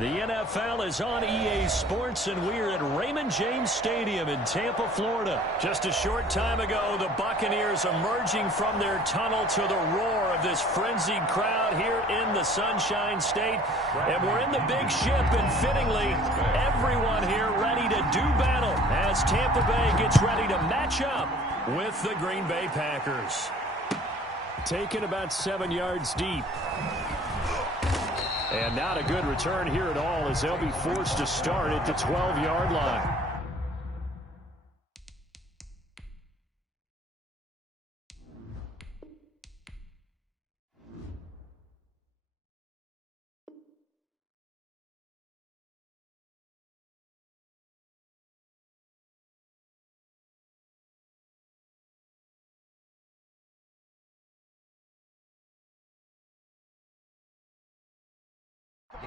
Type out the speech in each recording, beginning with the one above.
The NFL is on EA Sports, and we're at Raymond James Stadium in Tampa, Florida. Just a short time ago, the Buccaneers emerging from their tunnel to the roar of this frenzied crowd here in the Sunshine State. And we're in the big ship, and fittingly, everyone here ready to do battle as Tampa Bay gets ready to match up with the Green Bay Packers. Taken about 7 yards deep. And not a good return here at all as they'll be forced to start at the 12-yard line.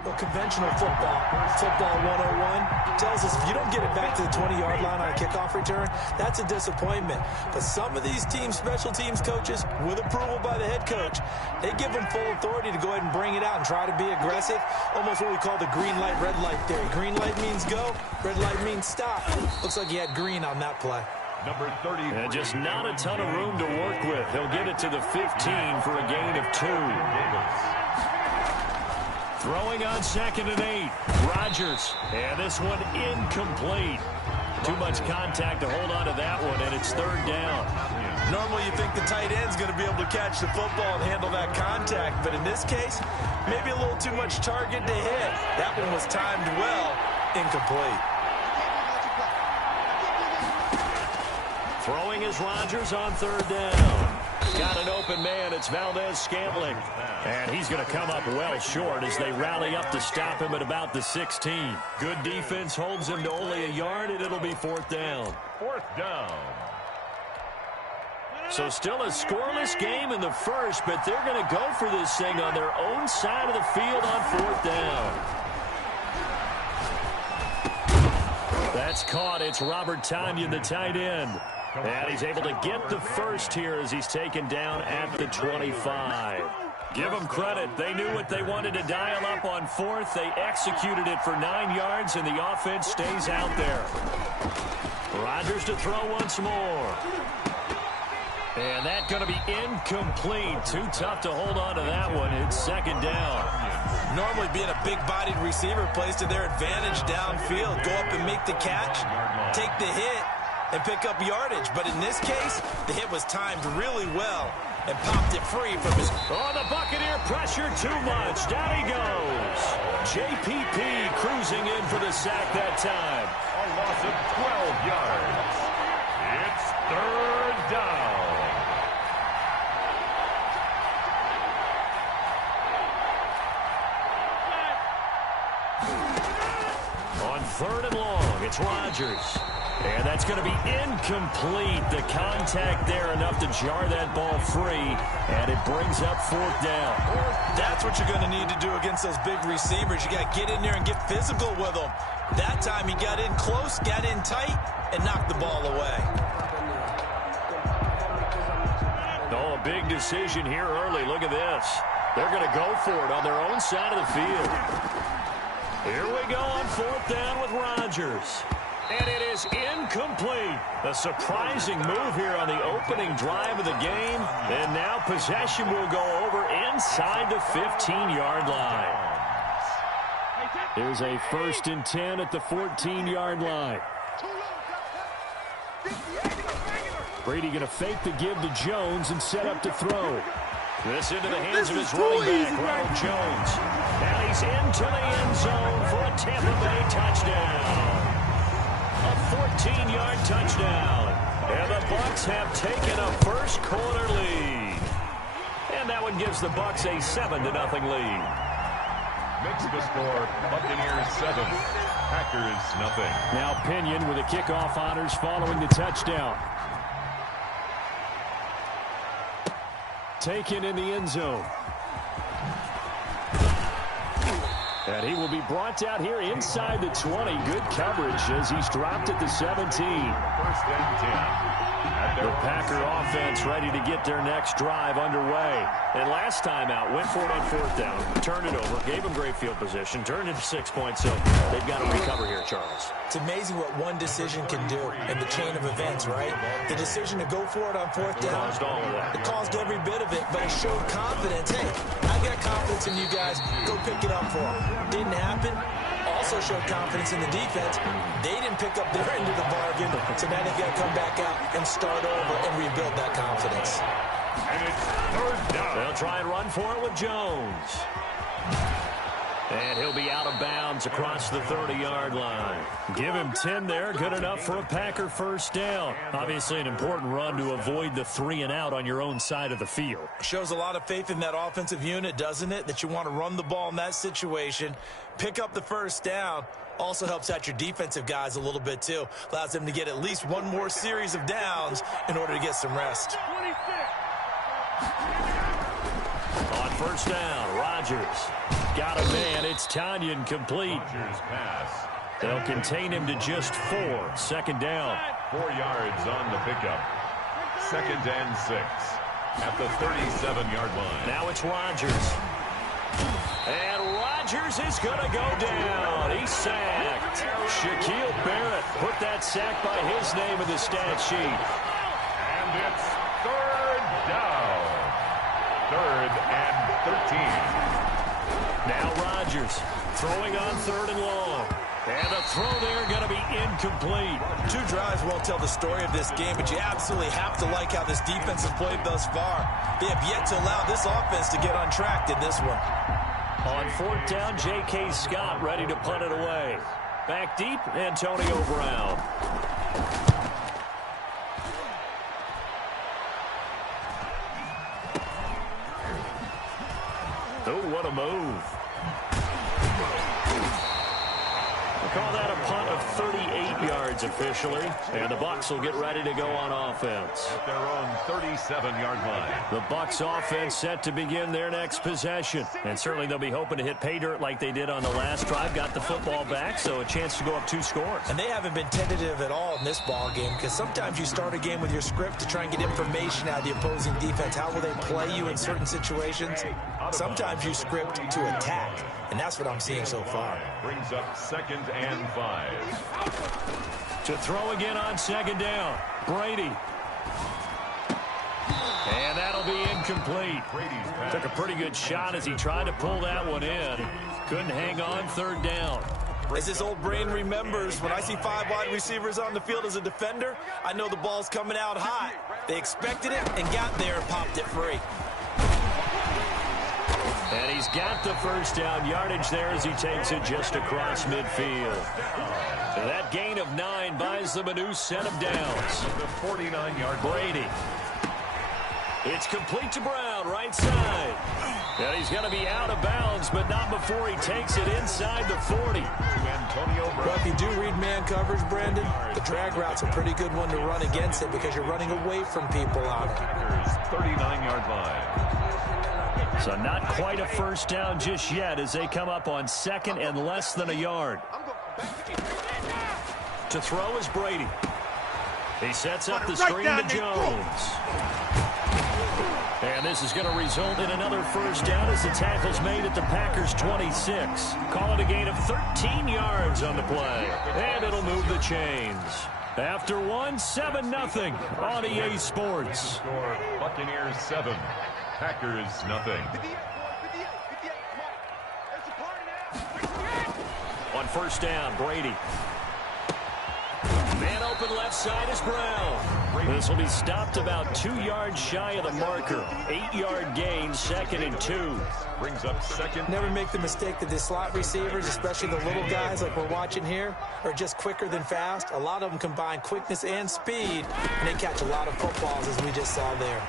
Well, conventional football 101, tells us if you don't get it back to the 20-yard line on a kickoff return, that's a disappointment. But some of these special teams coaches, with approval by the head coach, they give them full authority to go ahead and bring it out and try to be aggressive. Almost what we call the green light, red light theory. Green light means go, red light means stop. Looks like he had green on that play. Number 30. And just not a ton of room to work with. He'll get it to the 15 for a gain of 2. Throwing on 2nd and 8. Rodgers. And this one incomplete. Too much contact to hold on to that one, and it's 3rd down. Normally you think the tight end's going to be able to catch the football and handle that contact, but in this case, maybe a little too much target to hit. That one was timed well. Incomplete. Throwing is Rodgers on 3rd down. Got an open man. It's Valdez-Scantling. And he's going to come up well short as they rally up to stop him at about the 16. Good defense holds him to only a yard, and it'll be 4th down. 4th down. So still a scoreless game in the first, but they're going to go for this thing on their own side of the field on 4th down. That's caught. It's Robert Tonyan, the tight end. And he's able to get the first here as he's taken down at the 25. Give them credit. They knew what they wanted to dial up on 4th. They executed it for 9 yards, and the offense stays out there. Rodgers to throw once more. And that's going to be incomplete. Too tough to hold on to that one. It's 2nd down. Normally being a big-bodied receiver plays to their advantage downfield. Go up and make the catch, take the hit, and pick up yardage. But in this case, the hit was timed really well and popped it free from his... Oh, the Buccaneer pressure too much. Down he goes. JPP cruising in for the sack that time. A loss of 12 yards. It's 3rd down. On 3rd and long, it's Rodgers. And that's going to be incomplete. The contact there enough to jar that ball free. And it brings up 4th down. That's what you're going to need to do against those big receivers. You got to get in there and get physical with them. That time he got in close, got in tight, and knocked the ball away. Oh, a big decision here early. Look at this. They're going to go for it on their own side of the field. Here we go on 4th down with Rodgers. And it is incomplete. A surprising move here on the opening drive of the game. And now possession will go over inside the 15-yard line. There's a 1st and 10 at the 14-yard line. Brady going to fake the give to Jones and set up to throw. This into the hands of his running back, Ronald Jones. And he's into the end zone for a Tampa Bay touchdown. A 14-yard touchdown. And the Bucs have taken a first-quarter lead. And that one gives the Bucs a 7-0 lead. Makes the score Buccaneers 7, Packers 0. Now Pinion with the kickoff honors following the touchdown. Taken in the end zone. And he will be brought down here inside the 20. Good coverage as he's dropped at the 17. 1st and 10. The Packer offense ready to get their next drive underway. And last time out, went for it on 4th down, turned it over, gave them great field position, turned it to 6 points, so they've got to recover here, Charles. It's amazing what one decision can do in the chain of events, right? The decision to go for it on 4th down, Caused all of that. it caused every bit of it, but it showed confidence. Hey, I got confidence in you guys. Go pick it up for them. Didn't happen. Also showed confidence in the defense. They didn't pick up their end of the bargain, so now they've got to come back out and start over and rebuild that confidence. And it's 3rd down. They'll try and run for it with Jones. And he'll be out of bounds across the 30-yard line. Give him 10 there. Good enough for a Packer first down. Obviously an important run to avoid the 3 and out on your own side of the field. Shows a lot of faith in that offensive unit, doesn't it? That you want to run the ball in that situation. Pick up the first down. Also helps out your defensive guys a little bit, too. Allows them to get at least one more series of downs in order to get some rest. On first down, Rodgers. Got a man. It's Tanyan complete. Rodgers pass. They'll contain him to just 4. 2nd down. 4 yards on the pickup. 2nd and 6 at the 37-yard line. Now it's Rodgers. And Rodgers is going to go down. He's sacked. Shaquille Barrett put that sack by his name in the stat sheet. And it's 3rd down. 3rd and 13. Now Rodgers throwing on 3rd and long. And the throw there going to be incomplete. 2 drives won't tell the story of this game, but you absolutely have to like how this defense has played thus far. They have yet to allow this offense to get on track in this one. On 4th down, J.K. Scott ready to punt it away. Back deep, Antonio Brown. Oh, what a move. Call that a punt of 38 yards officially, and the Bucs will get ready to go on offense. At their own 37-yard line. The Bucs offense set to begin their next possession, and certainly they'll be hoping to hit pay dirt like they did on the last drive. Got the football back, so a chance to go up 2 scores. And they haven't been tentative at all in this ball game, because sometimes you start a game with your script to try and get information out of the opposing defense. How will they play you in certain situations? Sometimes you script to attack, and that's what I'm seeing so far. Brings up 2nd and 5. To throw again on 2nd down, Brady. And that'll be incomplete. Brady's pass. Took a pretty good shot as he tried to pull that one in. Couldn't hang on 3rd down. As this old brain remembers, when I see 5 wide receivers on the field as a defender, I know the ball's coming out hot. They expected it and got there and popped it free. And he's got the first down yardage there as he takes it just across midfield. And that gain of 9 buys them a new set of downs. The 49-yard Brady. It's complete to Brown, right side. And he's going to be out of bounds, but not before he takes it inside the 40. Antonio Brown. Well, if you do read man coverage, Brandon, the drag route's a pretty good one to run against it because you're running away from people on it. 39-yard line. So not quite a first down just yet as they come up on 2nd and less than a yard. To throw is Brady. He sets up the screen to Jones. And this is going to result in another first down as the tackle's made at the Packers' 26. Call it a gain of 13 yards on the play. And it'll move the chains. After 7-0 on EA Sports. Score Buccaneers 7, Packers nothing. On first down, Brady. Man open left side is Brown. This will be stopped about 2 yards shy of the marker. 8-yard gain, 2nd and 2. Brings up 2nd. Never make the mistake that the slot receivers, especially the little guys like we're watching here, are just quicker than fast. A lot of them combine quickness and speed, and they catch a lot of footballs, as we just saw there.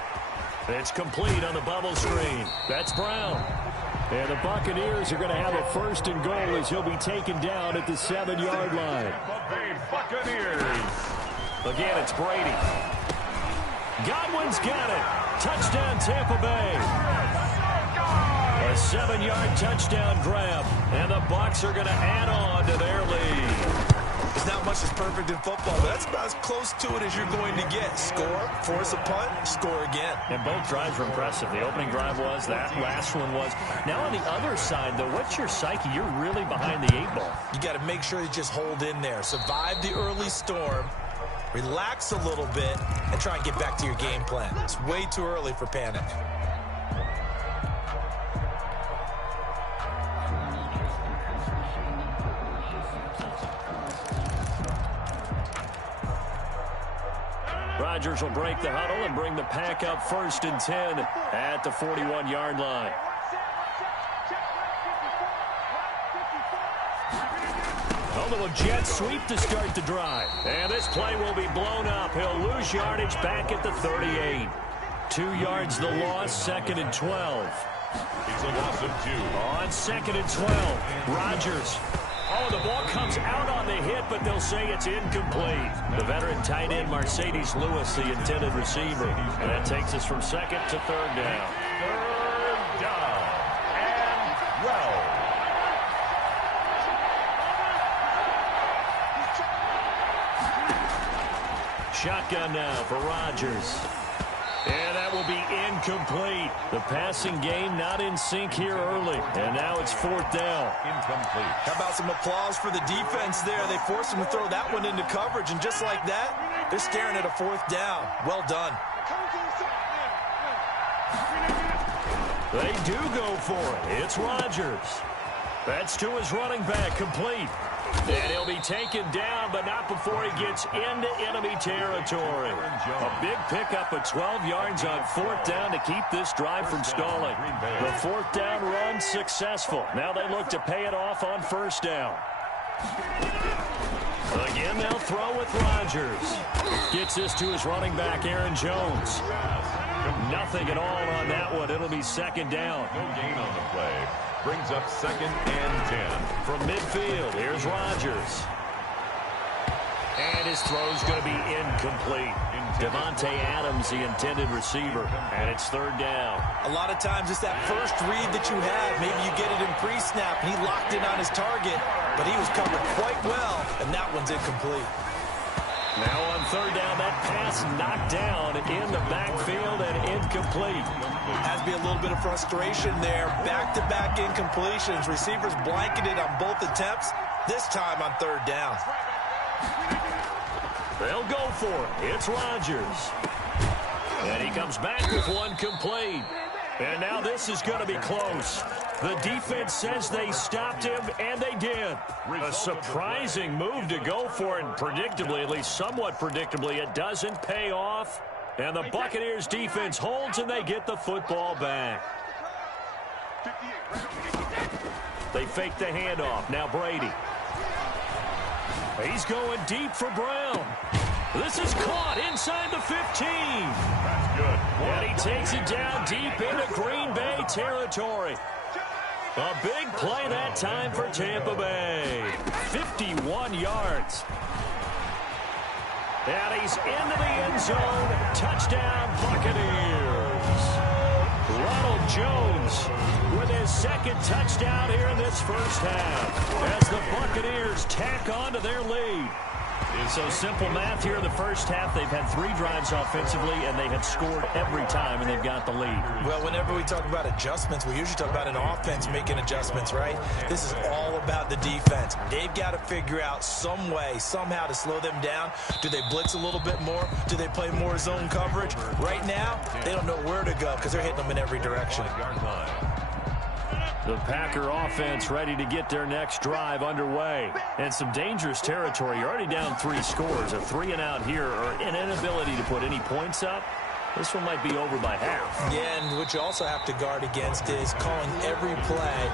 It's complete on the bubble screen. That's Brown. And the Buccaneers are going to have a 1st and goal as he'll be taken down at the 7-yard line. The Buccaneers. Again, it's Brady. Godwin's got it. Touchdown, Tampa Bay. A 7-yard touchdown grab. And the Bucs are going to add on to their lead. There's not much that's perfect in football, but that's about as close to it as you're going to get. Score, force a punt, score again. And both drives were impressive. The opening drive was, that last one was. Now on the other side, though, what's your psyche? You're really behind the 8 ball. You got to make sure you just hold in there. Survive the early storm, relax a little bit, and try and get back to your game plan. It's way too early for panic. Rodgers will break the huddle and bring the pack up 1st and 10 at the 41-yard line. Oh, little jet sweep to start the drive. And this play will be blown up. He'll lose yardage back at the 38. 2 yards the loss, 2nd and 12. It's a loss of 2. On 2nd and 12, Rodgers. Oh, the ball comes out on the hit, but they'll say it's incomplete. The veteran tight end, Mercedes Lewis, the intended receiver. And that takes us from 2nd to 3rd down. 3rd down and 12. Shotgun now for Rodgers. And that will be incomplete. The passing game not in sync here early. And now it's 4th down. Incomplete. How about some applause for the defense there? They forced him to throw that one into coverage, and just like that, they're staring at a 4th down. Well done. They do go for it. It's Rodgers. That's to his running back, complete. And he'll be taken down, but not before he gets into enemy territory. A big pickup of 12 yards on 4th down to keep this drive from stalling. The 4th down run successful. Now they look to pay it off on 1st down. Again, they'll throw with Rodgers. Gets this to his running back, Aaron Jones. Nothing at all on that one. It'll be 2nd down. No gain on the play. Brings up 2nd and 10. From midfield, here's Rodgers. And his throw's going to be incomplete. Devontae Adams, the intended receiver. And it's 3rd down. A lot of times it's that first read that you have. Maybe you get it in pre-snap, and he locked in on his target, but he was covered quite well, and that one's incomplete. Now on 3rd down, that pass knocked down in the backfield and incomplete. Has to be a little bit of frustration there. Back-to-back incompletions. Receivers blanketed on both attempts, this time on 3rd down. They'll go for it. It's Rodgers. And he comes back with one complete. And now this is going to be close. The defense says they stopped him, and they did. A surprising move to go for it, and predictably, at least somewhat predictably, it doesn't pay off. And the Buccaneers defense holds, and they get the football back. They fake the handoff. Now Brady. He's going deep for Brown. This is caught inside the 15. That's good. And he takes it down deep into Green Bay territory. A big play that time for Tampa Bay. 51 yards. And he's into the end zone. Touchdown, Buccaneers. Ronald Jones with his 2nd touchdown here in this first half as the Buccaneers tack on to their lead. So simple math here in the first half. They've had 3 drives offensively, and they have scored every time, and they've got the lead. Well, whenever we talk about adjustments, we usually talk about an offense making adjustments, right? This is all about the defense. They've got to figure out some way, somehow to slow them down. Do they blitz a little bit more? Do they play more zone coverage? Right now, they don't know where to go because they're hitting them in every direction. The Packer offense ready to get their next drive underway. And some dangerous territory. You're already down 3 scores. A 3-and-out here, or an inability to put any points up. This one might be over by half. Yeah, and what you also have to guard against is calling every play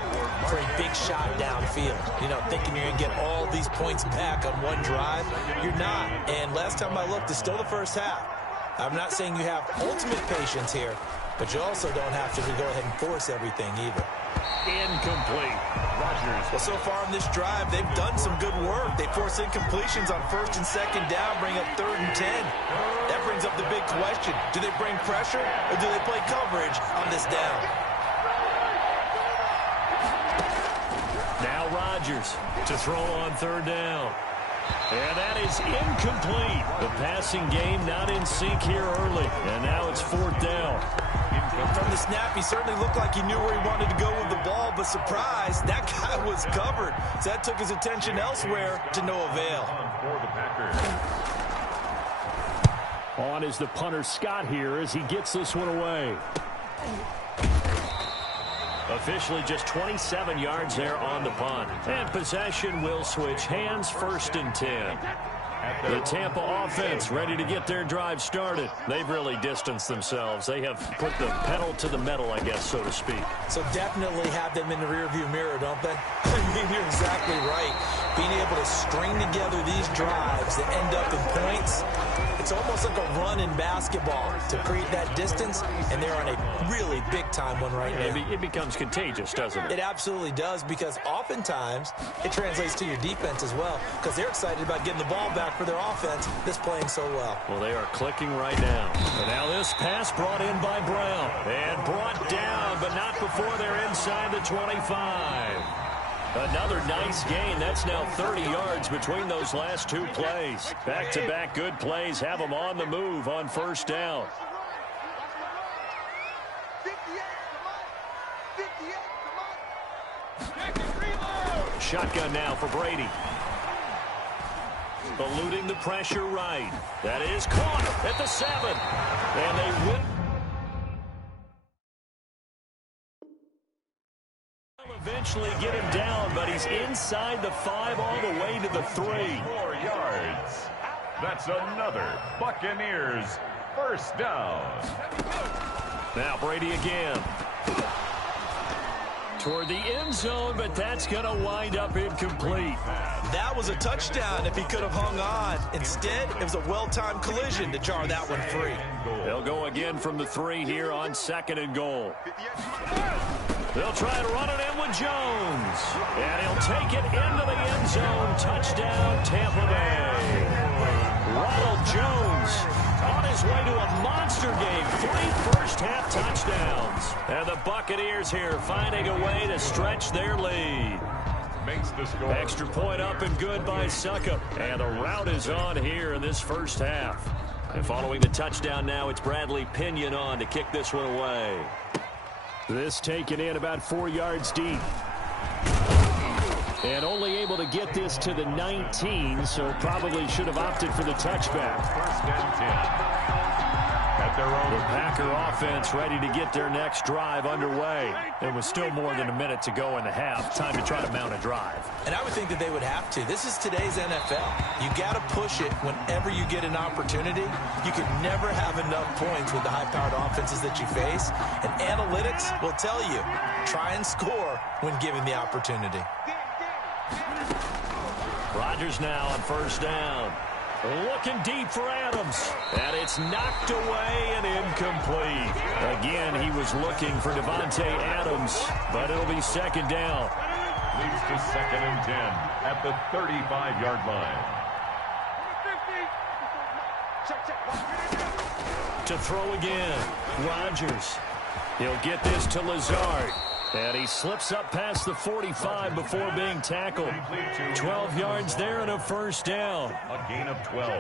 for a big shot downfield. You know, thinking you're going to get all these points back on one drive. You're not. And last time I looked, it's still the first half. I'm not saying you have ultimate patience here, but you also don't have to go ahead and force everything either. Incomplete. Rodgers. Well, so far in this drive, they've done some good work. They force incompletions on 1st and 2nd down, bring up 3rd and 10. That brings up the big question. Do they bring pressure, or do they play coverage on this down? Now Rodgers to throw on 3rd down. And that is incomplete. The passing game not in sync here early. And now it's 4th down. From the snap, he certainly looked like he knew where he wanted to go with the ball, but surprise, that guy was covered. So that took his attention elsewhere to no avail. On is the punter Scott here as he gets this one away. Officially just 27 yards there on the punt. And possession will switch hands, 1st and 10. The Tampa offense ready to get their drive started. They've really distanced themselves. They have put the pedal to the metal, I guess, so to speak. So definitely have them in the rearview mirror, don't they? I mean, you're exactly right. Being able to string together these drives that end up in points, it's almost like a run in basketball to create that distance, and they're on a really big-time one right now. It becomes contagious, doesn't it? It absolutely does, because oftentimes it translates to your defense as well, because they're excited about getting the ball back for their offense that's playing so well. Well, they are clicking right now. And now this pass brought in by Brown. And brought down, but not before they're inside the 25. Another nice gain. That's now 30 yards between those last 2 plays. Back-to-back good plays have them on the move on 1st down. Shotgun now for Brady. Eluding the pressure right. That is caught at the 7. And they win. Eventually get him down, but he's inside the 5 all the way to the 3. 4 yards. That's another Buccaneers 1st down. Now Brady again. Toward the end zone, but that's going to wind up incomplete. That was a touchdown if he could have hung on. Instead, it was a well-timed collision to jar that one free. They'll go again from the 3 here on 2nd and goal. They'll try to run it in with Jones. And he'll take it into the end zone. Touchdown, Tampa Bay. Ronald Jones on his way to a monster game. 3 first-half touchdowns. And the Buccaneers here finding a way to stretch their lead. Makes the score. Extra point up and good by Suckup. And the route is on here in this 1st half. And following the touchdown now, it's Bradley Pinion on to kick this one away. This taken in about 4 yards deep. And only able to get this to the 19, so probably should have opted for the touchback. 1st and 10. At their own. The Packer offense ready to get their next drive underway. It was still more than a minute to go in the half. Time to try to mount a drive. And I would think that they would have to. This is today's NFL. You got to push it whenever you get an opportunity. You can never have enough points with the high-powered offenses that you face. And analytics will tell you, try and score when given the opportunity. Rodgers now on 1st down. Looking deep for Adams. And it's knocked away and incomplete. Again, he was looking for Devontae Adams, but it'll be 2nd down. Leads to 2nd and 10 at the 35-yard line. To throw again, Rodgers. He'll get this to Lazard. And he slips up past the 45 before being tackled. 12 yards there and a 1st down. A gain of 12.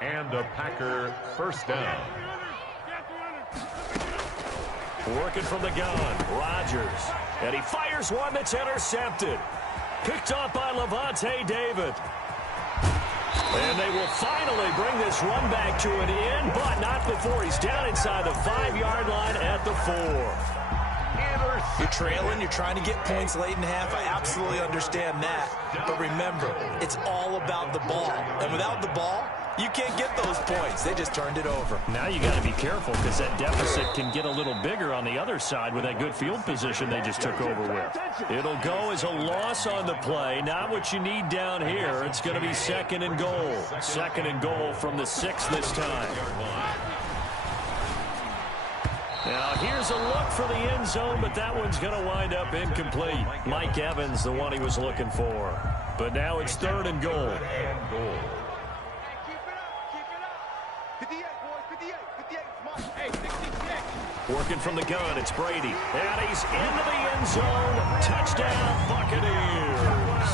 And a Packer 1st down. Working from the gun, Rodgers. And he fires one that's intercepted. Picked off by Levante David. And they will finally bring this run back to an end, but not before he's down inside the 5-yard line at the 4. You're trailing, you're trying to get points late in half. I absolutely understand that. But remember, it's all about the ball. And without the ball, you can't get those points. They just turned it over. Now you got to be careful because that deficit can get a little bigger on the other side with that good field position they just took over with. It'll go as a loss on the play. Not what you need down here. It's going to be 2nd and goal. 2nd and goal from the 6 this time. Now, here's a look for the end zone, but that one's going to wind up incomplete. Mike Evans, the one he was looking for. But now it's 3rd and goal. Working from the gun, it's Brady. And he's into the end zone. Touchdown, Buccaneers.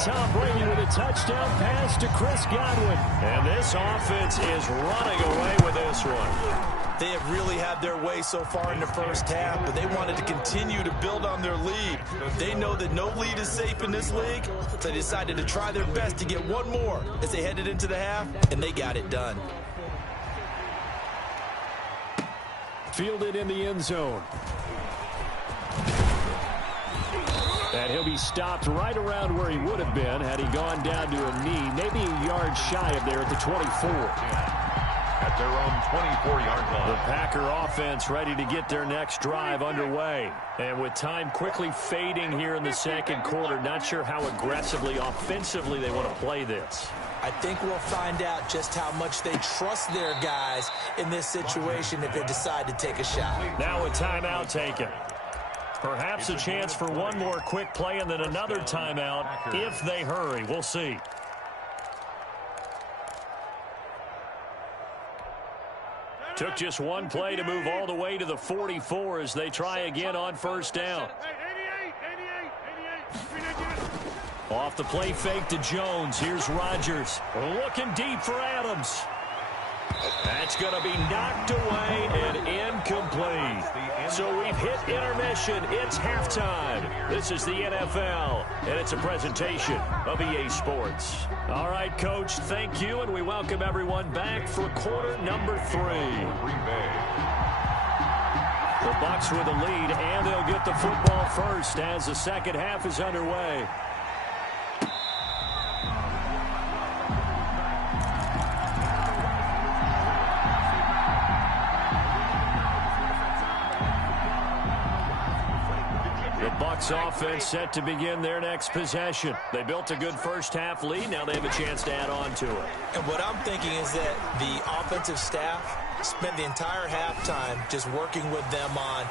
Tom Brady with a touchdown pass to Chris Godwin. And this offense is running away with this one. They have really had their way so far in the first half, but they wanted to continue to build on their lead. They know that no lead is safe in this league, so they decided to try their best to get one more as they headed into the half, and they got it done. Fielded in the end zone. And he'll be stopped right around where he would have been had he gone down to a knee, maybe a yard shy of there at the 24. At their own 24-yard line. The Packer offense ready to get their next drive underway. And with time quickly fading here in the second quarter, not sure how aggressively, offensively they want to play this. I think we'll find out just how much they trust their guys in this situation if they decide to take a shot. Now a timeout taken. Perhaps a chance for one more quick play and then another timeout if they hurry. We'll see. Took just one play to move all the way to the 44 as they try again on first down. Off the play fake to Jones. Here's Rodgers. Looking deep for Adams. That's going to be knocked away and incomplete. So we've hit intermission. It's halftime. This is the NFL, and it's a presentation of EA Sports. All right, Coach, thank you, and we welcome everyone back for quarter number 3. The Bucs with the lead, and they'll get the football first as the second half is underway. Bucs offense set to begin their next possession. They built a good first half lead. Now they have a chance to add on to it. And what I'm thinking is that the offensive staff spent the entire halftime just working with them on,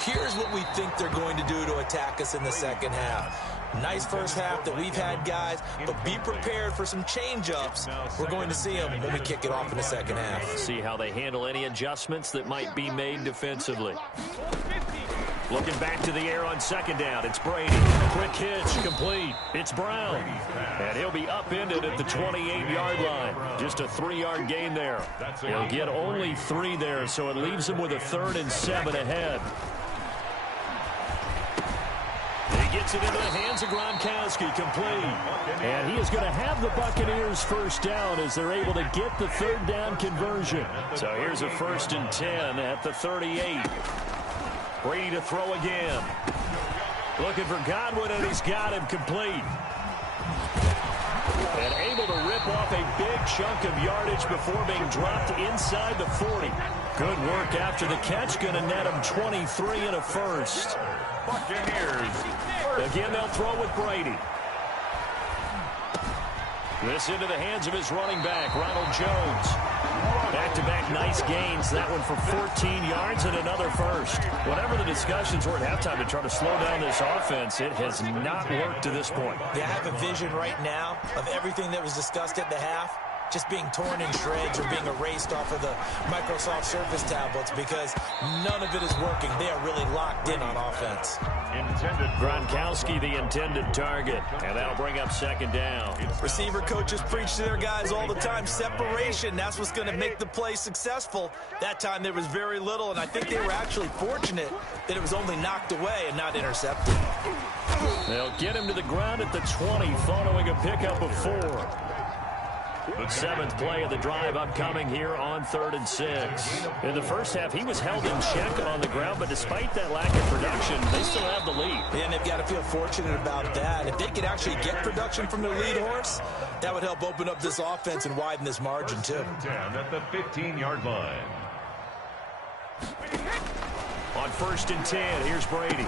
here's what we think they're going to do to attack us in the second half. Nice first half that we've had, guys, but be prepared for some change-ups. We're going to see them when we kick it off in the second half. See how they handle any adjustments that might be made defensively. Looking back to the air on second down. It's Brady. Quick hitch, complete. It's Brown. And he'll be upended at the 28-yard line. Just a 3-yard gain there. He'll get only 3 there, so it leaves him with a 3rd and 7 ahead. He gets it into the hands of Gronkowski, complete. And he is going to have the Buccaneers first down as they're able to get the 3rd down conversion. So here's a 1st and 10 at the 38. Brady to throw again. Looking for Godwin, and he's got him complete. And able to rip off a big chunk of yardage before being dropped inside the 40. Good work after the catch. Going to net him 23 and a 1st. Buccaneers. Again, they'll throw with Brady. This into the hands of his running back, Ronald Jones. Back-to-back nice gains. That one for 14 yards and another 1st. Whatever the discussions were at halftime to try to slow down this offense, it has not worked to this point. They have a vision right now of everything that was discussed at the half just being torn in shreds or being erased off of the Microsoft Surface tablets because none of it is working. They are really locked in on offense. Gronkowski, the intended target, and that'll bring up second down. Receiver coaches preach to their guys all the time. Separation, that's what's going to make the play successful. That time there was very little, and I think they were actually fortunate that it was only knocked away and not intercepted. They'll get him to the ground at the 20 following a pickup of 4. The 7th play of the drive upcoming here on 3rd and 6. In the first half, he was held in check on the ground, but despite that lack of production, they still have the lead. And they've got to feel fortunate about that. If they could actually get production from their lead horse, that would help open up this offense and widen this margin, too. Down at the 15-yard line. On 1st and 10, here's Brady.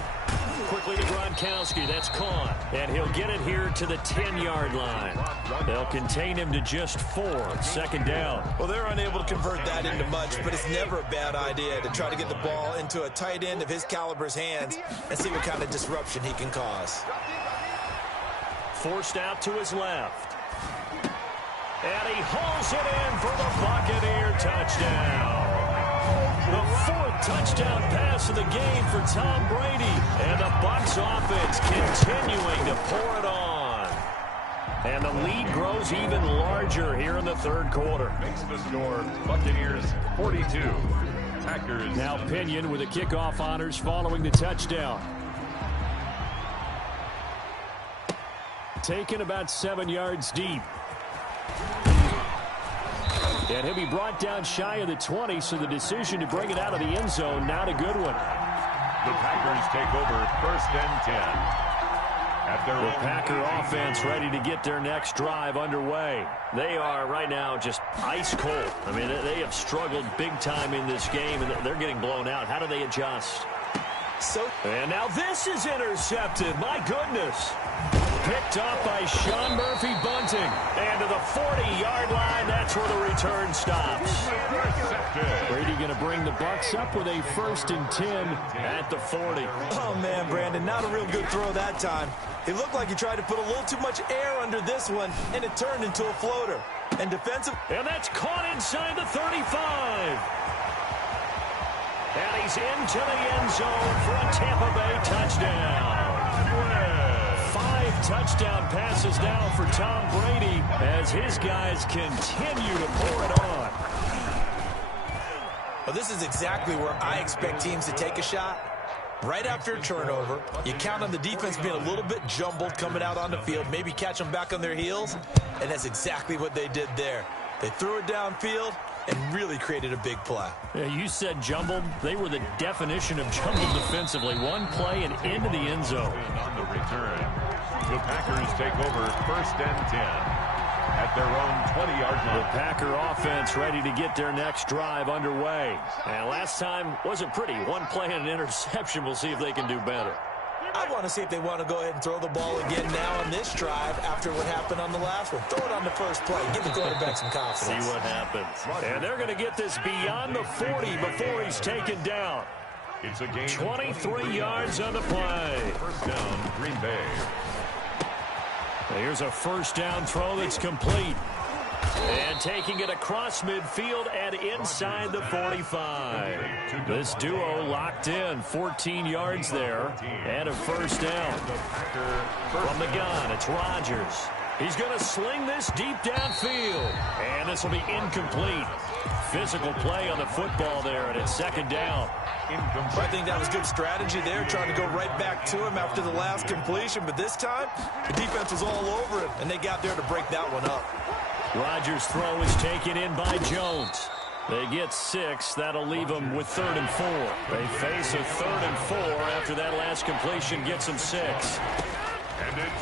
Quickly to Gronkowski. That's caught. And he'll get it here to the 10-yard line. They'll contain him to just 4. Second down. Well, they're unable to convert that into much, but it's never a bad idea to try to get the ball into a tight end of his caliber's hands and see what kind of disruption he can cause. Forced out to his left. And he hauls it in for the Buccaneer touchdown. The 4th touchdown pass of the game for Tom Brady. And the Bucs offense continuing to pour it on. And the lead grows even larger here in the third quarter. Makes the score Buccaneers 42. Packers. Now Pinion with the kickoff honors following the touchdown. Taken about 7 yards deep. And he'll be brought down shy of the 20, so the decision to bring it out of the end zone, not a good one. The Packers take over 1st and 10. At their The Packer offense ready to get their next drive underway. They are right now just ice cold. I mean, they have struggled big time in this game, and they're getting blown out. How do they adjust? And now this is intercepted. My goodness. Picked off by Sean Murphy Bunting. And to the 40-yard line, that's where the return stops. Brady going to bring the Bucs up with a 1st and 10 at the 40. Oh, man, Brandon, not a real good throw that time. It looked like he tried to put a little too much air under this one, and it turned into a floater. And defensive... And that's caught inside the 35. And he's into the end zone for a Tampa Bay touchdown. 5 touchdown passes now for Tom Brady as his guys continue to pour it on. Well, this is exactly where I expect teams to take a shot. Right after a turnover, you count on the defense being a little bit jumbled coming out on the field, maybe catch them back on their heels, and that's exactly what they did there. They threw it downfield and really created a big play. Yeah, you said jumbled. They were the definition of jumbled defensively. One play and into the end zone. On the return, the Packers take over 1st and 10 at their own 20-yard line. The Packer offense ready to get their next drive underway. And last time wasn't pretty. One play and an interception. We'll see if they can do better. I want to see if they want to go ahead and throw the ball again now on this drive after what happened on the last one. Throw it on the first play. Give the quarterback some confidence. See what happens. And they're going to get this beyond the 40 before he's taken down. It's a game 23 yards on the play. 1st down, Green Bay. Here's a 1st down throw that's complete. And taking it across midfield and inside the 45. This duo locked in. 14 yards there. And a 1st down. From the gun, it's Rodgers. He's going to sling this deep downfield. And this will be incomplete. Physical play on the football there, and it's 2nd down. I think that was good strategy there, trying to go right back to him after the last completion. But this time, the defense was all over it, and they got there to break that one up. Rodgers' throw is taken in by Jones. They get 6. That'll leave them with 3rd and 4. They face a 3rd and 4 after that last completion gets them 6.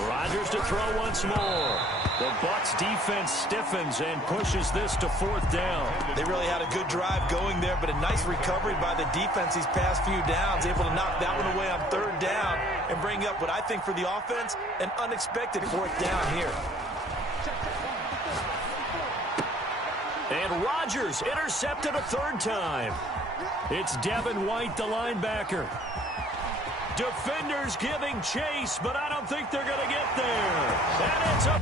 Rodgers to throw once more. The Bucs defense stiffens and pushes this to 4th down. They really had a good drive going there, but a nice recovery by the defense these past few downs, able to knock that one away on 3rd down and bring up what I think for the offense, an unexpected 4th down here. And Rodgers intercepted a 3rd time. It's Devin White, the linebacker. Defenders giving chase, but I don't think they're going to get there. And it's up.